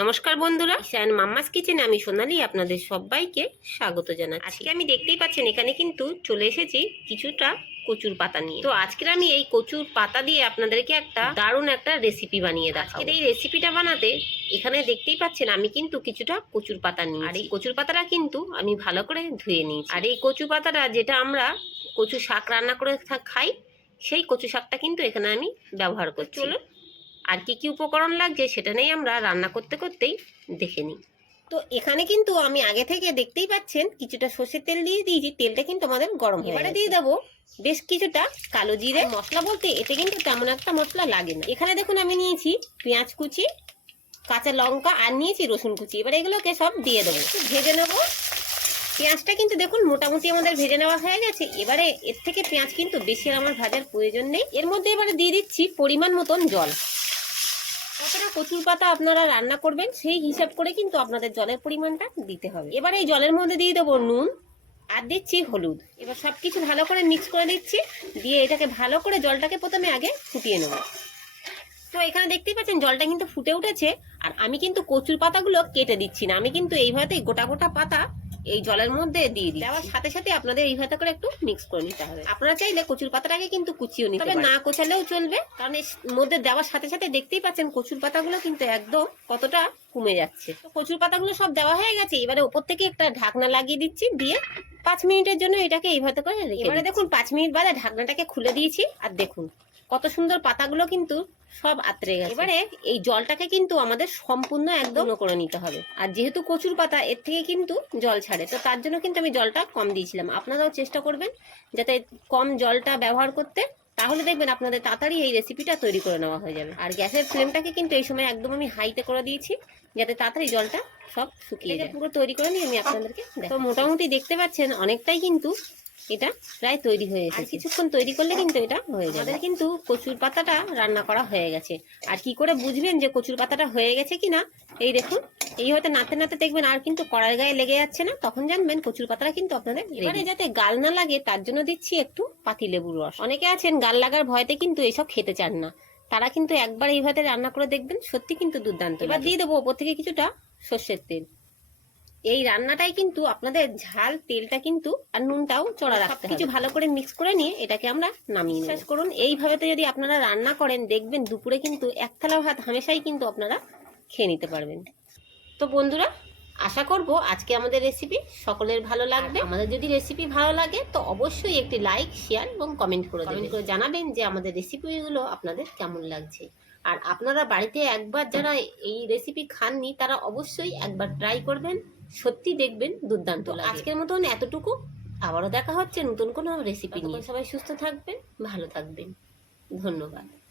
নমস্কার বন্ধুরা শ্যান মাম্মাস কিচেনে আমি সোনালি আপনাদের সবাইকে স্বাগত জানাচ্ছি। আজকে আমি দেখতেই পাচ্ছেন এখানে কিন্তু চলে এসেছি কিছুটা কচুর পাতা নিয়ে। তো আজকের আমি এই কচুর পাতা দিয়ে আপনাদেরকে একটা দারুণ একটা রেসিপি বানিয়ে দেখাবো। আজকের এই রেসিপিটা বানাতে এখানে দেখতেই পাচ্ছেন আমি কিন্তু কিছুটা কচুর পাতা নিই আর এই কচুর পাতাটা কিন্তু আমি ভালো করে ধুয়ে নিই আর এই কচু পাতাটা যেটা আমরা কচু শাক রান্না করে খাই সেই কচু শাকটা কিন্তু এখানে আমি ব্যবহার করছি। চলুন আর কি কি উপকরণ লাগছে সেটা নিয়ে আমরা রান্না করতে করতেই দেখে নিই। তো এখানে কিন্তু আমি আগে থেকে দেখতেই পাচ্ছেন কিছুটা সর্ষের তেল দিয়ে দিয়েছি তেলটা কিন্তু আমাদের গরম এবারে দিয়ে দেবো। বেশ কিছুটা কালো জিরে মশলা বলতে এতে কিন্তু তেমন একটা মশলা লাগে না। এখানে দেখুন আমি নিয়েছি পেঁয়াজ কুচি কাঁচা লঙ্কা আর নিয়েছি রসুন কুচি। এবার এগুলোকে সব দিয়ে দেবো। ভেজে নেব। পেঁয়াজটা কিন্তু দেখুন মোটামুটি আমাদের ভেজে নেওয়া হয়ে গেছে। এবারে এর থেকে পেঁয়াজ কিন্তু বেশি আমার ভাজার প্রয়োজন নেই। এর মধ্যে এবারে দিয়ে দিচ্ছি পরিমাণ মতন জল। কতটা কচুর পাতা আপনারা রান্না করবেন, সেই হিসাব করে কিন্তু আপনাদের জলের পরিমাণটা দিতে হবে। এবার এই জলের মধ্যে দিয়ে দেবো নুন আর দিচ্ছি হলুদ। এবার সব কিছু ভালো করে মিক্স করে দিচ্ছি, দিয়ে এটাকে ভালো করে জলটাকে প্রথমে আগে ফুটিয়ে নেব। তো এখানে দেখতেই পাচ্ছেন, জলটা কিন্তু ফুটে উঠেছে, আর আমি কিন্তু কচুর পাতাগুলো কেটে দিচ্ছি না। আমি কিন্তু এইভাবেই গোটা গোটা পাতা এই জলের মধ্যে দিয়ে দিই দেওয়ার সাথে সাথে আপনাদের এইভাবে করে একটু মিক্স করে নিতে হবে। আপনারা চাইলে কচুর পাতাটাকে কিন্তু কুচিও নিতে তবে না কোচালেও চলবে কারণ এর মধ্যে দেওয়ার সাথে সাথে দেখতেই পাচ্ছেন কচুর পাতাগুলো কিন্তু একদম কতটা কমে যাচ্ছে। তো কচুর পাতাগুলো সব দেওয়া হয়ে গেছে এবারে ওপর থেকে একটা ঢাকনা লাগিয়ে দিচ্ছি দিয়ে পাঁচ মিনিটের জন্য এটাকে এইভাবে করে রেখে এবারে দেখুন পাঁচ মিনিট বাদে ঢাকনাটাকে খুলে দিয়েছি আর দেখুন। কত সুন্দর পাতাগুলো কিন্তু সব আত্রে গেছে। এবারে এই জলটাকে কিন্তু আমাদের সম্পূর্ণ একদম করে নিতে হবে। আর যেহেতু কচুর পাতা এর থেকে কিন্তু জল ছাড়ে। তো তার জন্য কিন্তু আমি জলটা কম দিয়েছিলাম। আপনারাও চেষ্টা করবেন যাতে কম জলটা ব্যবহার করতে। তাহলে দেখবেন আপনাদের তাড়াতাড়ি এই রেসিপিটা তৈরি করে নেওয়া হয়ে যাবে। আর গ্যাসের ফ্লেমটাকে কিন্তু এই সময় একদম আমি হাইতে করে দিয়েছি যাতে তাড়াতাড়ি জলটা সব শুকিয়ে যায়। পুরো তৈরি করে নিয়ে আমি আপনাদেরকে। তো মোটামুটি দেখতে পাচ্ছেন অনেকটাই কিন্তু এটা প্রায় তৈরি হয়ে এসেছে। কিছুক্ষণ তৈরি করলে কিন্তু এটা হয়ে যাবে। আমাদের কিন্তু কচুর পাতাটা রান্না করা হয়ে গেছে। আর কি করে বুঝবেন যে কচুর পাতাটা হয়ে গেছে কিনা? এই দেখুন এই হয়তো নাতে নাড়তে দেখবেন আর কিন্তু কড়াই গায়ে লেগে যাচ্ছে না তখন জানবেন কচুর পাতাটা কিন্তু আপনাদের এবারে যাতে গাল না লাগে তার জন্য দিচ্ছি একটু পাতি লেবুর রস। অনেকে আছেন গাল লাগার ভয়তে কিন্তু এসব খেতে চান না। তারা কিন্তু একবার এইভাবে রান্না করে দেখবেন সত্যি কিন্তু দুর্দান্ত এবার দিয়ে দেবো ওপর থেকে কিছুটা সর্ষের তেল। এই রান্নাটাই কিন্তু আপনাদের ঝাল তেলটা কিন্তু আর নুনটাও চড়া রাখতে কিছু ভালো করে মিক্স করে নিয়ে এটাকে আমরা নামিয়ে বিশ্বাস করুন এইভাবে তো যদি আপনারা রান্না করেন দেখবেন দুপুরে কিন্তু এক থালা ভাত হামেশাই কিন্তু আপনারা খেয়ে নিতে পারবেন। তো বন্ধুরা আশা করব আজকে আমাদের রেসিপি সকলের ভালো লাগবে। আমাদের যদি রেসিপি ভালো লাগে তো অবশ্যই একটি লাইক শেয়ার এবং কমেন্ট করে কমেন্ট করে জানাবেন যে আমাদের রেসিপিগুলো আপনাদের কেমন লাগছে। আর আপনারা বাড়িতে একবার যারা এই রেসিপি খাননি তারা অবশ্যই একবার ট্রাই করবেন। সত্যি দেখবেন দুর্দান্ত আজকের মতন এতটুকু। আবারও দেখা হচ্ছে নতুন কোনো রেসিপি নিয়ে। সবাই সুস্থ থাকবেন ভালো থাকবেন। ধন্যবাদ।